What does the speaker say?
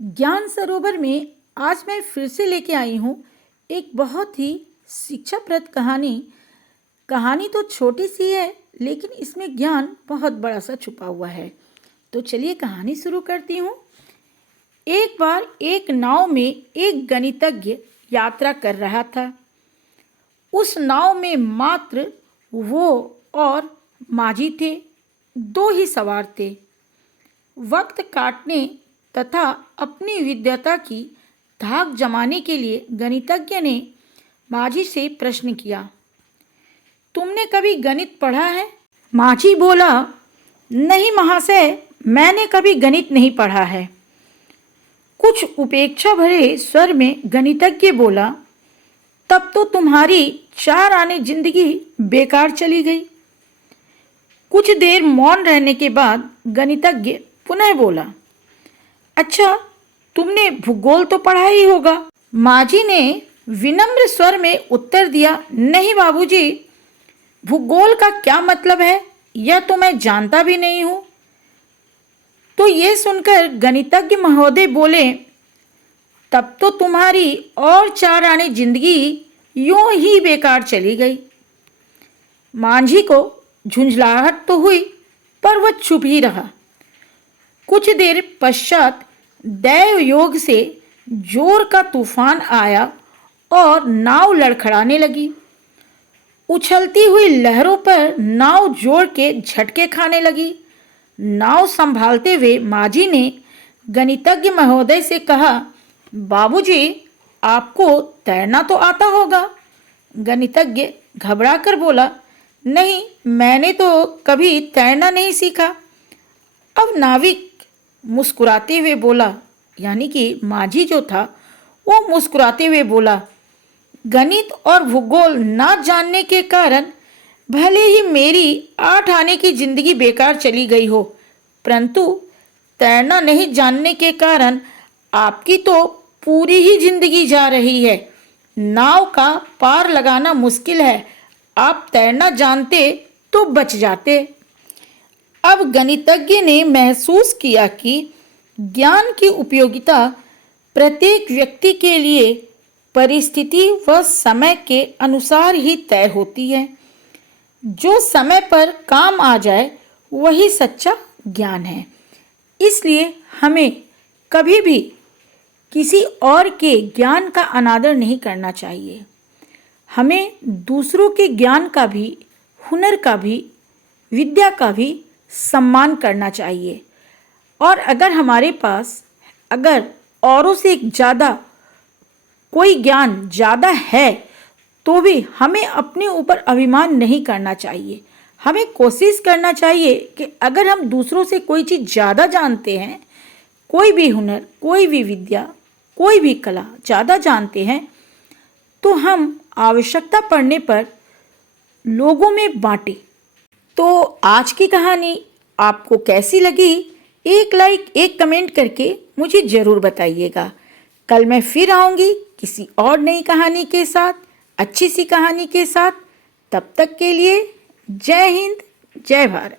ज्ञान सरोवर में आज मैं फिर से लेके आई हूँ एक बहुत ही शिक्षाप्रद कहानी। कहानी तो छोटी सी है लेकिन इसमें ज्ञान बहुत बड़ा सा छुपा हुआ है। तो चलिए कहानी शुरू करती हूँ। एक बार एक नाव में एक गणितज्ञ यात्रा कर रहा था। उस नाव में मात्र वो और माझी थे, दो ही सवार थे। वक्त काटने तथा अपनी विद्वता की धाक जमाने के लिए गणितज्ञ ने माझी से प्रश्न किया, तुमने कभी गणित पढ़ा है? माझी बोला, नहीं महाशय, मैंने कभी गणित नहीं पढ़ा है। कुछ उपेक्षा भरे स्वर में गणितज्ञ बोला, तब तो तुम्हारी 4 आने जिंदगी बेकार चली गई। कुछ देर मौन रहने के बाद गणितज्ञ पुनः बोला, अच्छा, तुमने भूगोल तो पढ़ा ही होगा। माझी ने विनम्र स्वर में उत्तर दिया, नहीं बाबूजी, भूगोल का क्या मतलब है यह तो मैं जानता भी नहीं हूँ। तो ये सुनकर गणितज्ञ महोदय बोले, तब तो तुम्हारी और 4 आने जिंदगी यूं ही बेकार चली गई। माझी को झुंझलाहट तो हुई पर वह चुप ही रहा। कुछ देर पश्चात दैव योग से जोर का तूफान आया और नाव लड़खड़ाने लगी। उछलती हुई लहरों पर नाव जोर के झटके खाने लगी। नाव संभालते हुए माझी ने गणितज्ञ महोदय से कहा, बाबूजी, आपको तैरना तो आता होगा। गणितज्ञ घबराकर बोला, नहीं, मैंने तो कभी तैरना नहीं सीखा। अब नाविक मुस्कुराते हुए बोला, यानी कि माझी जो था वो मुस्कुराते हुए बोला, गणित और भूगोल ना जानने के कारण भले ही मेरी 8 आने की जिंदगी बेकार चली गई हो, परंतु तैरना नहीं जानने के कारण आपकी तो पूरी ही जिंदगी जा रही है। नाव का पार लगाना मुश्किल है, आप तैरना जानते तो बच जाते। अब गणितज्ञ ने महसूस किया कि ज्ञान की उपयोगिता प्रत्येक व्यक्ति के लिए परिस्थिति व समय के अनुसार ही तय होती है। जो समय पर काम आ जाए वही सच्चा ज्ञान है। इसलिए हमें कभी भी किसी और के ज्ञान का अनादर नहीं करना चाहिए। हमें दूसरों के ज्ञान का भी, हुनर का भी, विद्या का भी सम्मान करना चाहिए। और अगर हमारे पास औरों से ज़्यादा कोई ज्ञान ज़्यादा है तो भी हमें अपने ऊपर अभिमान नहीं करना चाहिए। हमें कोशिश करना चाहिए कि अगर हम दूसरों से कोई चीज़ ज़्यादा जानते हैं, कोई भी हुनर, कोई भी विद्या, कोई भी कला ज़्यादा जानते हैं, तो हम आवश्यकता पड़ने पर लोगों में बांटें। तो आज की कहानी आपको कैसी लगी? एक लाइक, एक कमेंट करके मुझे ज़रूर बताइएगा। कल मैं फिर आऊँगी किसी और नई कहानी के साथ, अच्छी सी कहानी के साथ। तब तक के लिए जय हिंद, जय भारत।